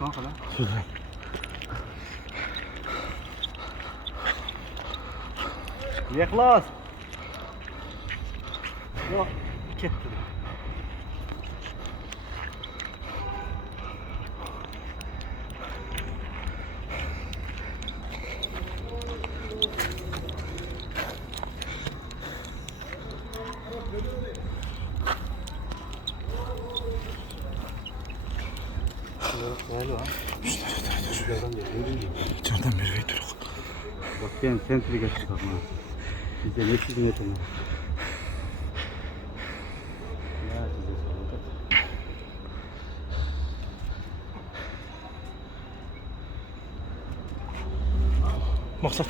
Son kadar. Şöyle. Yaklaş. Yok, kettir. İçeriden bir video yok. Bak ben sentri getir bakma. Bize ne sizin yeteneği. Ya size sorun. Maksat.